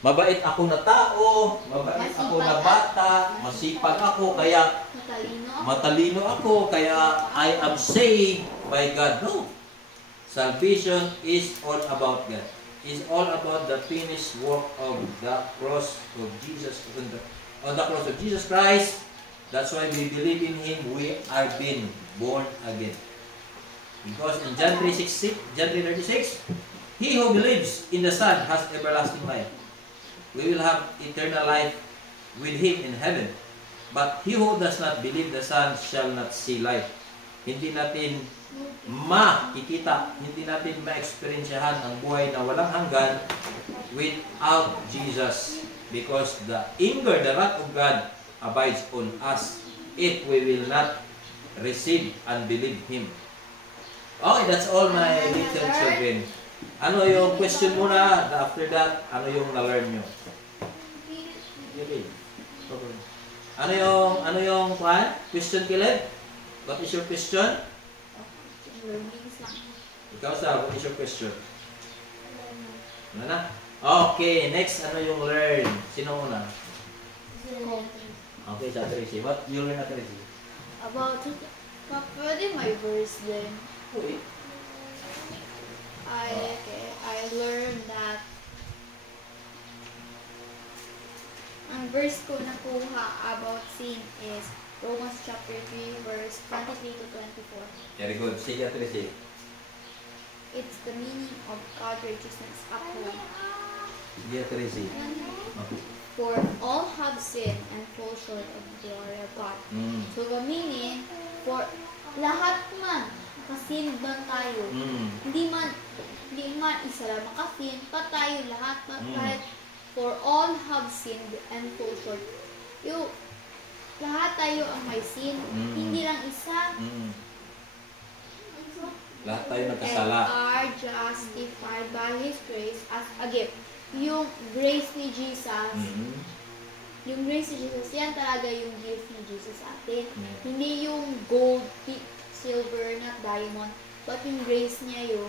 Mabait ako na tao, mabait ako na bata, masipag ako, kaya matalino ako, kaya I am saved by God. No. Salvation is all about God. Is all about the finished work of the cross of Jesus on the cross of Jesus Christ. That's why we believe in Him. We are being born again. Because in John 3:36, he who believes in the Son has everlasting life. We will have eternal life with Him in heaven. But he who does not believe the Son shall not see life. Hindi natin makikita, hindi natin ma-experiensyahan ang buhay na walang hanggan without Jesus. Because the anger, the wrath of God abides on us if we will not receive and believe Him. Okay, that's all my little children. Ano yung question muna? After that, ano yung na-learn nyo? Ano yung question, Caleb? What is your question? Ikaw sa, what is your question? Ano na? Okay, next, ano yung learn? Sino una? Okay, sa Tracy. What you learn na Tracy? About, pwede may verse din. Okay. I learned that ang verse ko nakuha about sin is Romans chapter 3 verse 23 to 24. Very good. Sige, Tracy. It's the meaning of God's righteousness upward. Sige, Tracy. Okay. For all have sinned and fall short of the glory of God. So the meaning, for lahat man, makasin man tayo. Hindi man isa lang makasin, pa tayo lahat, kahit for all have sinned and fall short. Lahat tayo ang may sin, hindi lang isa. Lahat tayo nagkasala. And are justified by His grace as a gift. Yung grace ni Jesus, yung grace ni Jesus, yan talaga yung gift ni Jesus sa atin. Hindi yung gold, silver, not diamond, but yung grace niya, yung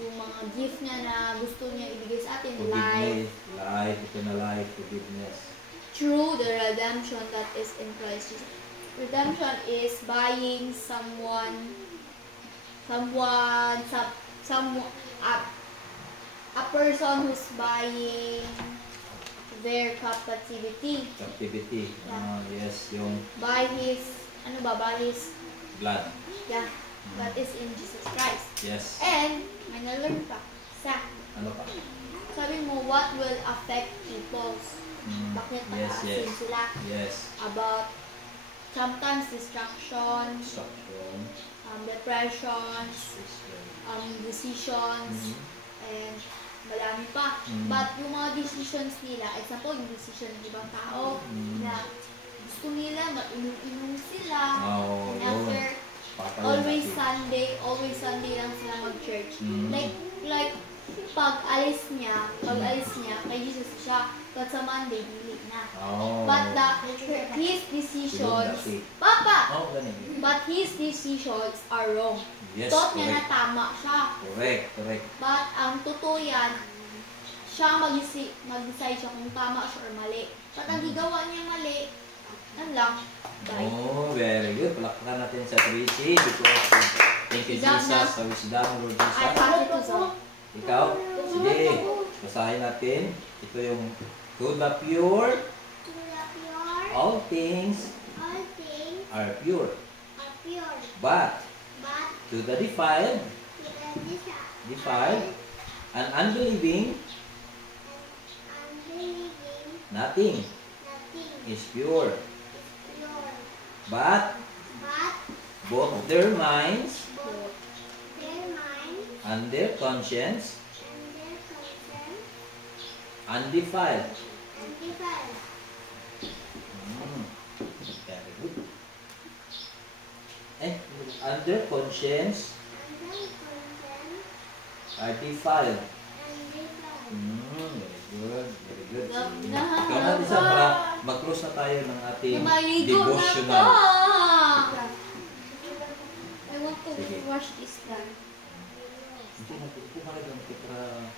mga gift niya na gusto niya ibigay sa atin, life, eternal life, forgiveness. Through the redemption that is in Christ Jesus. Redemption is buying a person who's buying their captivity. Yeah. Yes, yung by his blood. Yeah, that is in Jesus Christ. Yes. And may na-learn pa. Ano pa? Sabi mo, what will affect people? Bakit nakaasin sila? Yes. About sometimes destruction, depressions, decisions, and marami pa. But yung mga decisions nila, example, yung decision ng ibang tao, na gusto nila, mag-inom sila, and after, always Sunday lang sila mag-church. Like, pag alis niya, kay Jesus siya, but sa Monday, dili na. But his decisions, but his decisions are wrong. Yes, Thought niya na tama siya. Correct. But ang totoo yan, siya mag-decide siya kung tama siya or mali. But ang gigawa niya mali, ano lang, die. Very good. Palakpakan natin sa Tracy because thank you Jesus sa wisdom, Lord Jesus. I pass it to Zon. Ikaw? Sige. Basahin natin. Ito yung to the pure, all things are pure. But to the defiled and unbelieving, nothing is pure. But both their minds and their conscience undefiled. Very good. And their conscience are defiled. Very good. Ikaw natin sa para mag-close na tayo ng ating devotional. I want to wash this down. Hindi na, upo ka na lang para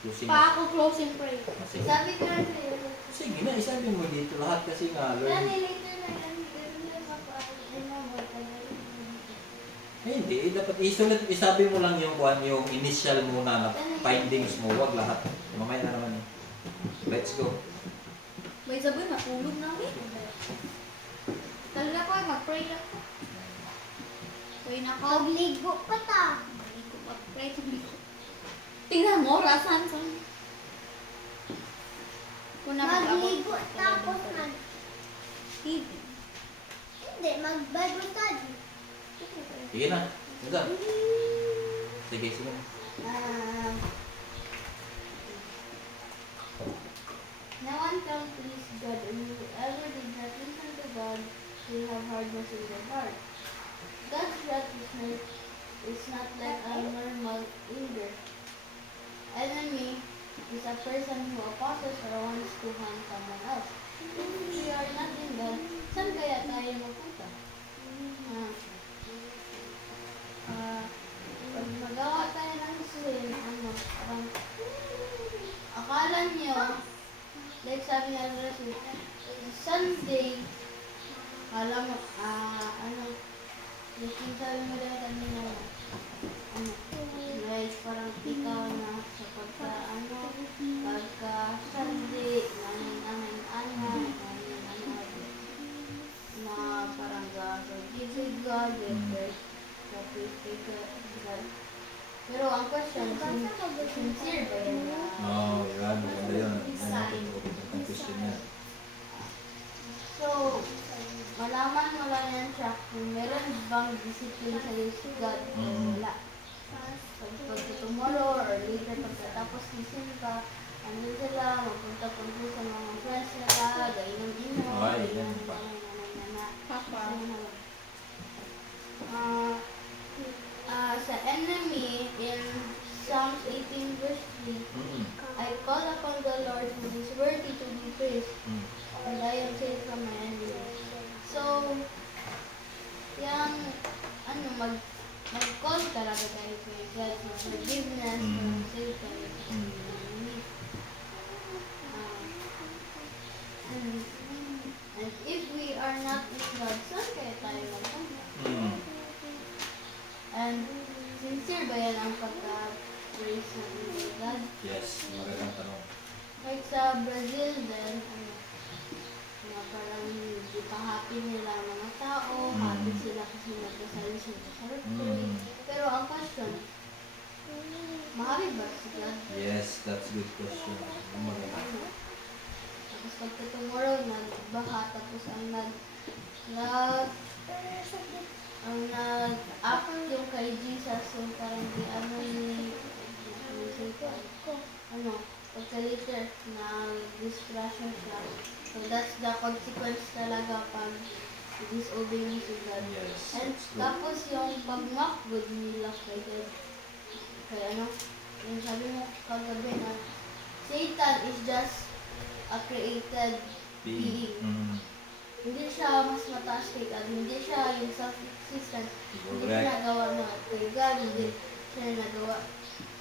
Closing. Pa ako closing prayer. Sige. Sabi ko na sa'yo. Sige na, isabi mo dito lahat kasi nga, Yan, Lord. later na yan. Hindi, dapat isulat, isabi mo lang yung kuan, yung initial muna na findings mo, wag lahat. Mamaya na naman eh. Let's go. May sabi, matulog na ako. Talaga ko, mag-pray ako. Pray na ako. Magligo pa ta. Mag-pray, magligo. Tingnan mo, rasan sa... Magligo tapos mag... TV. Hindi, mag-Bible study. Sige na. Sige. Sige, sige na. No one can please God, and whoever did not listen to God will have hardness in their heart. God's wrath is not like a normal anger. Enemy is a person who opposes or wants to harm someone else. If we are not in God, saan kaya tayo mapunta? Pag magawa tayo ng sin, parang akala niyo, like sabi nga Rasul, Sunday, alam mo, like yung sabi mo lang kanina, like parang ikaw na sa pagka Sunday, namin na parang forgive God, pero ang question, sincere ba yun? Oo, yan. Maganda yun. Ang question niya. So, malaman mo lang yan siya kung meron bang discipline sa Diyos God o wala. Pag tomorrow or later pagkatapos ni Simba, ano sila, magpunta sa mga friends nila, gainom-inom, Ay, yan pa. Papa. Sa enemy in Psalms 18 verse 3, I call upon the Lord who is worthy to be praised, and I am saved from my enemies. So, yung mag-call talaga tayo kay God for forgiveness, for save tayo sa enemies. And if we are not in God, saan kaya tayo magpunta? And sincere ba yan ang pagka-praise ng God? Yes, magandang tanong. Like sa Brazil din, na parang hindi pa happy nila ang mga tao, happy sila kasi nagkasali sila sa birthday. Pero ang question, mahabi ba si God? Yes, that's a good question. Maganda. Tapos pagka tomorrow, nagbaha, tapos ang nag-up yung kay Jesus, yung parang di pagka later, na-distraction siya. So that's the consequence talaga pag disobey mo si God. Yes. And tapos yung pag-mock good nila kay God. Kaya yung sabi mo kagabi na Satan is just a created being. Hindi siya mas mataas kay God. Hindi siya yung self-existent. Hindi siya nagawa na kay God. Hindi siya nagawa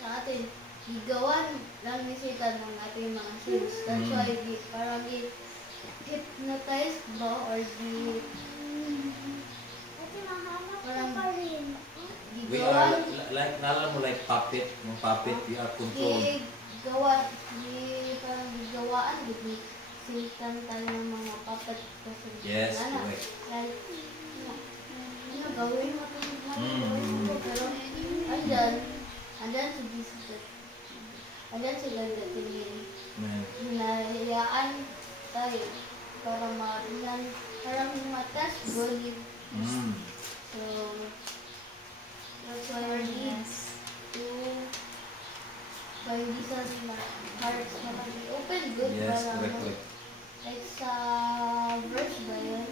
sa atin. Igawan lang ni Satan ng ating mga sins. That's why parang hypnotized ba or parang We are, like, nalala mo like puppet, yung puppet, we are controlled. Parang gigawaan ni Satan tayo ng mga puppet kasi Yes, correct. Like, gawin mo ito, pero andyan si Jesus. Andyan sila tingin. Hinahayaan tayo para parang matest belief. So, that's why we need to find Jesus hearts na open good Yes, para correct. like sa verse ba yun?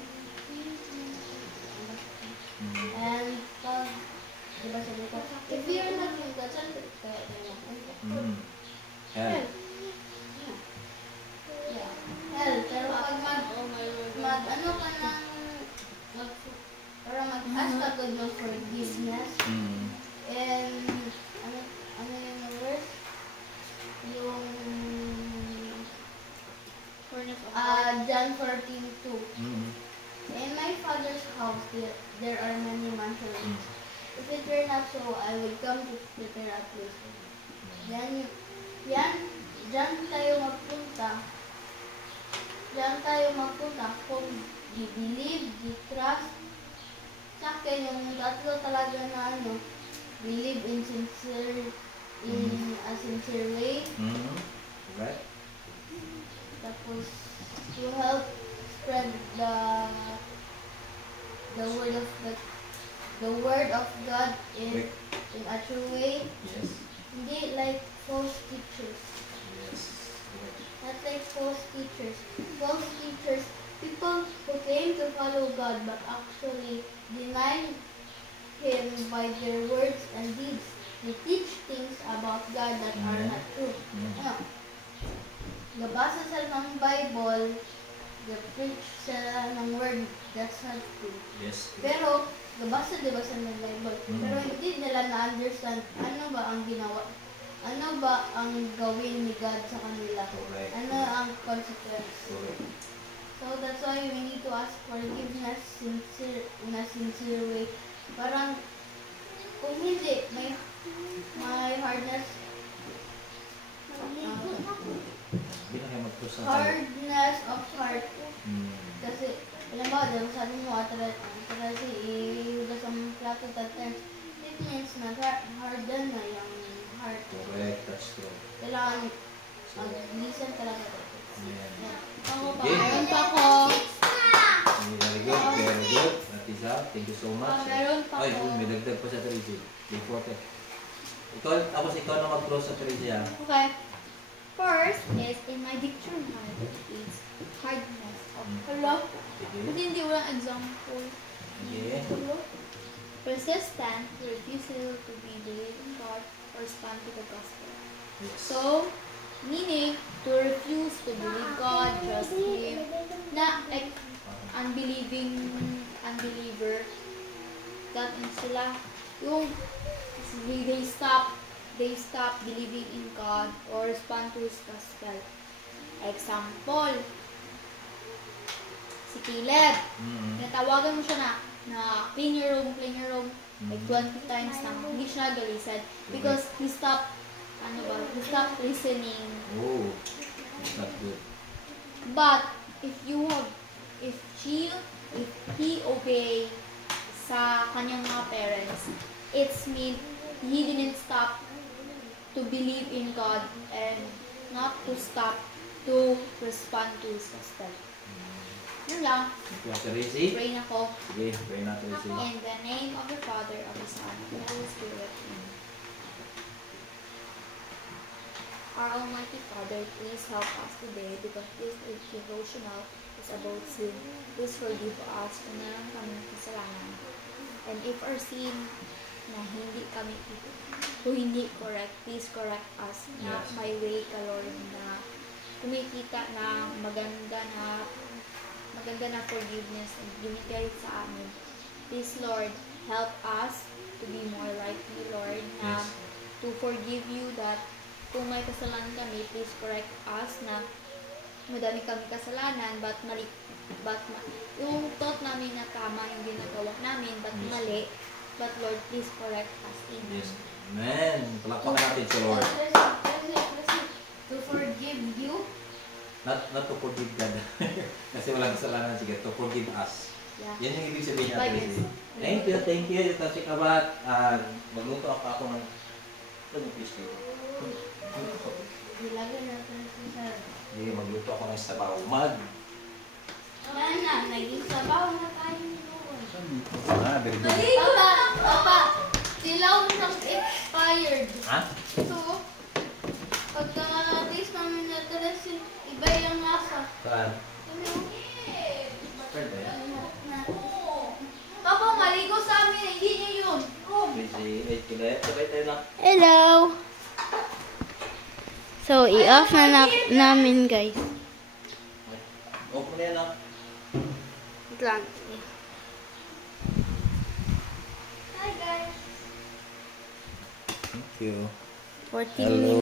And pag diba sabi ko, if we are not in God, saan kaya tayo napunta? Hell. Yeah. Hell. Pero pag mag-ano ka ng para mag-ask ka God ng forgiveness, and ano yung verse? Yung John 14:2. In my Father's house there are many mansions. If it were not so, I would come to prepare a place for you. Diyan tayo magpunta. Diyan tayo magpunta kung i-believe, i-trust. Sa akin, yung tatlo talaga na believe in a sincere way. Right. Tapos, to help spread the word of God in a true way. Yes. Hindi like false teachers. Yes. Not like false teachers. False teachers, people who claim to follow God but actually deny Him by their words and deeds. They teach things about God that are not true. Nabasa sila ng Bible, preach sila ng word that's not true. Yes. Pero, nabasa diba sila ng Bible? Pero hindi nila na-understand ano ba ang ginawa. Ano ba ang gawin ni God sa kanila? Correct. Ano ang consequence? Correct. So that's why we need to ask forgiveness in a sincere way. Parang, kung hindi, may hardness. Hindi na kayo mag-cross na tayo. Hardness of heart. Kasi, alam mo, dahil sabi mo, atrasi, ihugas ang plato taters. It means na harden na yung heart. Correct, that's true. Kailangan, mag-listen talaga tayo. Amen. Ako pa, Okay. meron pa ko. Very good, very good. Natisa, thank you so much. Meron pa Ay, ko. may dagdag pa sa Tracy. Important. Ikaw na mag-cross sa Tracy, ha? Okay. First is in my dictionary is hardness of Hello? Sige. Kasi hindi walang example. Sige. Persistent refusal to be believe in God or respond to the gospel. Yes. So, meaning to refuse to believe God, trust Him, na like unbeliever, that in sila, yung they stop believing in God or respond to His gospel. Example, si Caleb, natawagan mo siya na clean your room, like 20 times na hindi siya nagalisan because he stopped listening. Oh, that's not good. But if he obey sa kanyang mga parents, it's mean he didn't stop to believe in God and not to stop to respond to His gospel. Yun lang. Ikaw, Tracy? Pray na ko. Sige, pray na, Tracy. In the name of the Father, of the Son, of the Holy Spirit. Amen. Our Almighty Father, please help us today because this devotional is about sin. Please forgive us kung meron kami kasalanan. And if our sin na hindi correct, please correct us na Yes. my way ka, Lord, na kumikita na maganda na forgiveness and binigay sa amin. Please, Lord, help us to be more like you, Lord, na Yes. to forgive you that kung may kasalanan kami, please correct us na madami kami kasalanan, yung thought namin na tama yung ginagawa namin, but Yes. mali. But Lord, please correct us. Amen. Yes. Amen. Palakpakan natin sa Lord. To forgive you. Not to forgive God. Kasi walang kasalanan. Sige, to forgive us. Yeah. Yan yung ibig sabihin niya, Bye, Tracy. guys. Thank you. Ito si Kabat. Magluto ako ng... Ito yung fish cake. Ilagay natin sa Sige, magluto ako ng sabaw. Wala na, naging sabaw na tayo doon. Very good. Papa, silaw siyang expired. Ha? So, pagka-taste namin na talasin, iba yung lasa. Saan? Ano? Pwede ba yan? Papa, maligo sa amin, hindi niya yun. Tracy, wait, kulit. Sabay tayo na. Hello! So, i-off na namin, guys. Open mo na yan, ha? Wait lang. Hi, guys. Thank you. 14 Hello.